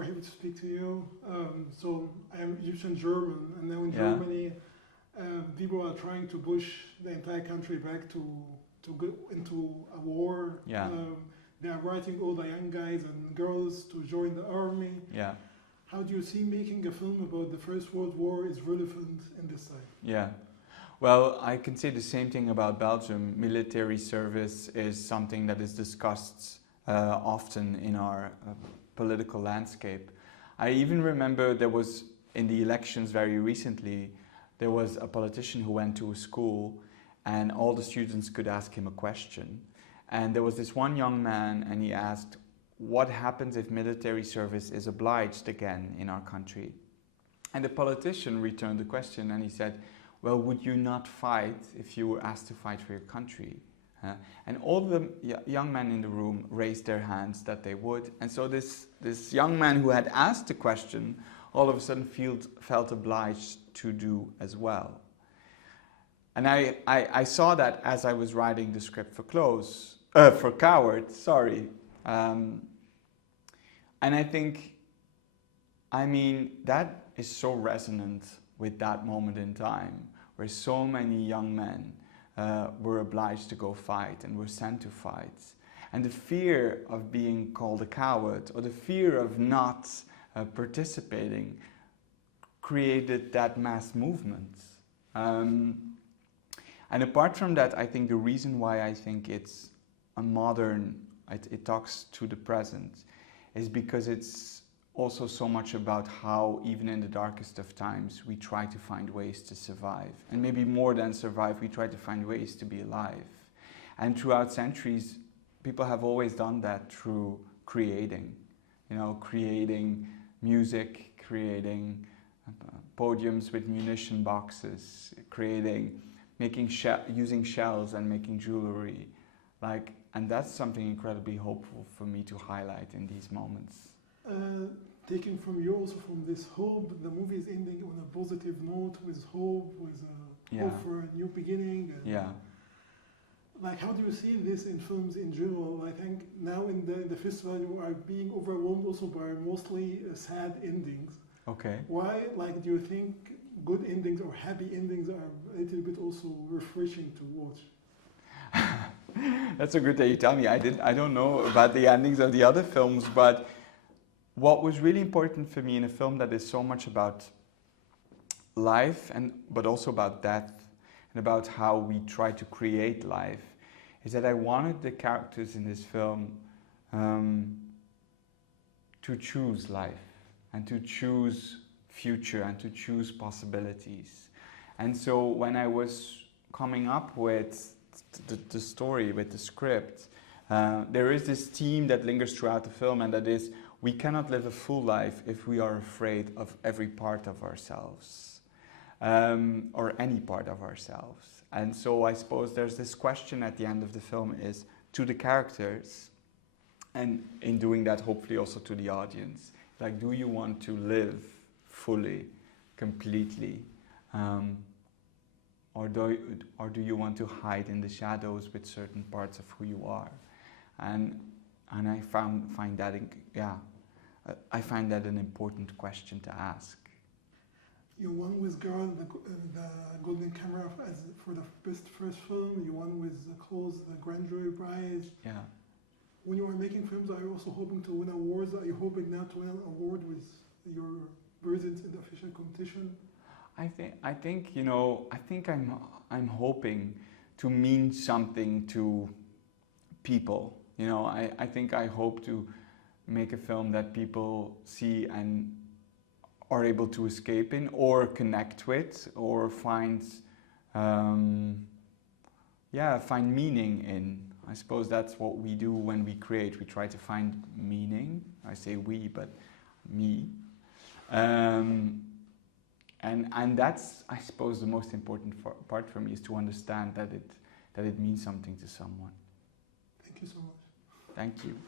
very happy to speak to you. So I am Egyptian German, and now in Yeah. Germany, people are trying to push the entire country back to go into a war. Yeah. They are writing all the young guys and girls to join the army. Yeah. How do you see making a film about the First World War is relevant in this time? Yeah. Well, I can say the same thing about Belgium. Military service is something that is discussed often in our political landscape. I even remember there was, in the elections very recently, there was a politician who went to a school and all the students could ask him a question. And there was this one young man and he asked, what happens if military service is obliged again in our country? And the politician returned the question and he said, well, would you not fight if you were asked to fight for your country? And all the young men in the room raised their hands that they would. And so this young man who had asked the question all of a sudden felt obliged to do as well. And I saw that as I was writing the script for Coward, sorry. And I think, I mean, that is so resonant with that moment in time, where so many young men were obliged to go fight and were sent to fight. And the fear of being called a coward, or the fear of not participating, created that mass movement. And apart from that, I think the reason why I think it's a modern, it talks to the present, is because it's also so much about how, even in the darkest of times, we try to find ways to survive. And maybe more than survive, we try to find ways to be alive. And throughout centuries, people have always done that through creating. You know, creating music, creating podiums with munition boxes, using shells and making jewelry. And that's something incredibly hopeful for me to highlight in these moments. Taking from you also from this hope, the movie is ending on a positive note with hope, with hope for a new beginning. And like, how do you see this in films in general? I think now in the festival you are being overwhelmed also by mostly sad endings. Okay. Why, like, do you think good endings or happy endings are a little bit also refreshing to watch? That's so good that you tell me. I don't know about the endings of the other films, but what was really important for me in a film that is so much about life, but also about death, and about how we try to create life, is that I wanted the characters in this film to choose life, and to choose future, and to choose possibilities. And so when I was coming up with the story, with the script, there is this theme that lingers throughout the film, and that is, we cannot live a full life if we are afraid of every part of ourselves, or any part of ourselves. And so I suppose there's this question at the end of the film is to the characters, and in doing that hopefully also to the audience, like, do you want to live fully, completely, or do you want to hide in the shadows with certain parts of who you are? And I find that I find that an important question to ask. You won with Girl the Golden Camera for the best first film. You won with Close the Grand Jury Prize. Yeah. When you are making films, are you also hoping to win awards? Are you hoping now to win an award with your presence in the official competition? I think you know, I think I'm hoping to mean something to people. You know, I think I hope to make a film that people see and are able to escape in, or connect with, or find meaning in. I suppose that's what we do when we create. We try to find meaning. I say we, but me. And that's, I suppose, the most important part for me, is to understand that it means something to someone. Thank you so much. Thank you.